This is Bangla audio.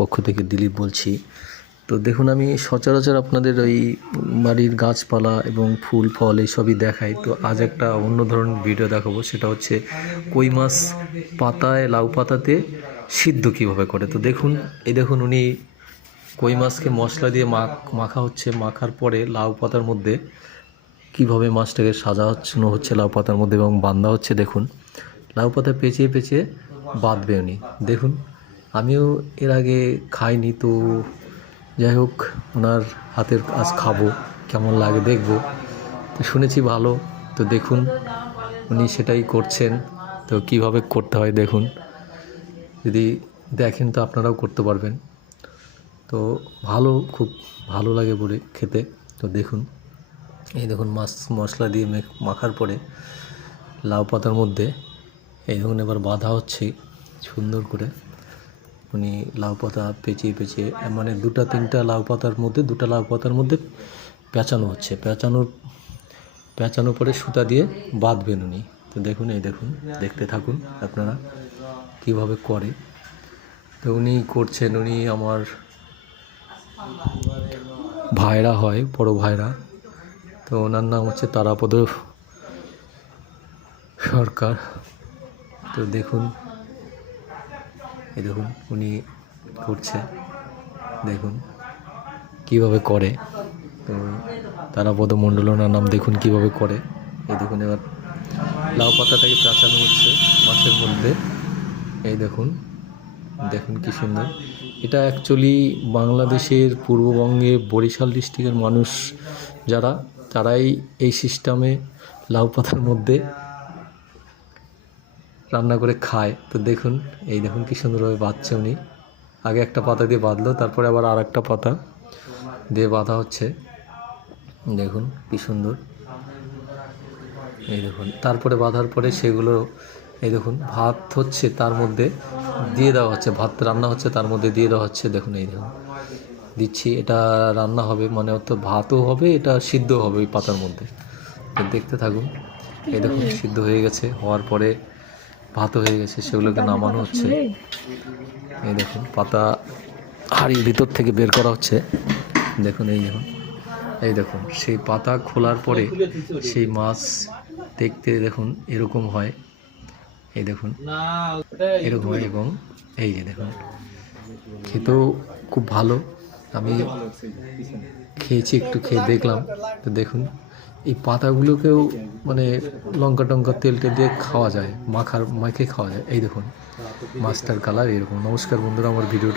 পক্ষ থেকে দিলীপ বলছি। তো দেখুন, আমি সচরাচর আপনাদের ওই বাড়ির গাছপালা এবং ফুল ফল এইসবই দেখাই। তো আজ একটা অন্য ধরনের ভিডিও দেখাবো, সেটা হচ্ছে কই মাছ পাতায়, লাউ পাতাতে সিদ্ধ কীভাবে করে। তো দেখুন, এই দেখুন উনি কই মাছকে মশলা দিয়ে মাখা হচ্ছে, মাখার পরে লাউ পাতার মধ্যে কীভাবে মাছটাকে সাজানো হচ্ছে লাউ পাতার মধ্যে এবং বাঁধা হচ্ছে। দেখুন, লাউ পাতা পেঁচিয়ে পেঁচিয়ে বাঁধবে উনি। দেখুন, আমিও এর আগে খাইনি, তো যাই হোক ওনার হাতের কাজ খাবো, কেমন লাগে দেখব। তো শুনেছি ভালো, তো দেখুন উনি সেটাই করছেন। তো কিভাবে করতে হয় দেখুন, যদি দেখেন তো আপনারাও করতে পারবেন। তো ভালো, খুব ভালো লাগে বলে খেতে। তো দেখুন, এই দেখুন মাছ মশলা দিয়ে মাখার পরে লাউ পাতার মধ্যে এই দেখুন এবার বাঁধা হচ্ছে সুন্দর করে। উনি লাউ পাতা পেঁচিয়ে পেঁচিয়ে, মানে দুটা লাউ পাতার মধ্যে পেঁচানো হচ্ছে, পেঁচানোর পরে সুতা দিয়ে বাঁধবেন উনি। তো দেখুন, এই দেখুন, দেখতে থাকুন আপনারা কীভাবে করে। তো উনি করছেন, উনি আমার ভাইরা হয়, বড় ভাইরা। তো ওনার নাম হচ্ছে তারাপদ সরকার। তো দেখুন, এই দেখুন উনি করছে, দেখুন কিভাবে করে। তো তারাপদ মণ্ডল ওনার নাম, দেখুন কিভাবে করে। এই দেখুন এবার লাউ পাতাটাকে পেঁচানো হচ্ছে মাছের মধ্যে। এই দেখুন, দেখুন কি সুন্দর। এটা অ্যাকচুয়ালি বাংলাদেশের পূর্ববঙ্গে বরিশাল ডিস্ট্রিক্টের মানুষ যারা, তারাই এই সিস্টেমে লাউ পাতার মধ্যে রান্না করে খায়। তো দেখুন, এই দেখুন কি সুন্দরভাবে বাঁধছে উনি। আগে একটা পাতা দিয়ে বাঁধলো, তারপরে আবার আর একটা পাতা দিয়ে বাঁধা হচ্ছে। দেখুন কি সুন্দর। এই দেখুন, তারপরে বাঁধার পরে সেগুলো, এই দেখুন ভাত হচ্ছে তার মধ্যে দিয়ে দেওয়া হচ্ছে, ভাত রান্না হচ্ছে তার মধ্যে দিয়ে দেওয়া হচ্ছে। দেখুন, এই দেখুন দিচ্ছি, এটা রান্না হবে, মানে অত ভাতও হবে, এটা সিদ্ধ হবে ওই পাতার মধ্যে। দেখতে থাকুন। এই দেখুন সিদ্ধ হয়ে গেছে, হওয়ার পরে ভাতও হয়ে গেছে, সেগুলোকে নামানো হচ্ছে। এই দেখুন পাতা হাঁড়ির ভিতর থেকে বের করা হচ্ছে। দেখুন, এই দেখুন, এই দেখুন সেই পাতা খোলার পরে সেই মাছ দেখতে দেখুন এরকম হয়। এই দেখুন এরকম হয়, এবং এই যে দেখুন খেতেও খুব ভালো। আমি খেয়েছি, একটু খেয়ে দেখলাম। তো দেখুন, এই পাতাগুলোকেও মানে লঙ্কা টঙ্কা তেল দিয়ে খাওয়া যায়, মাখে খাওয়া যায়। এই দেখুন মাছটার কালার এরকম। নমস্কার বন্ধুরা, আমার ভিডিওটা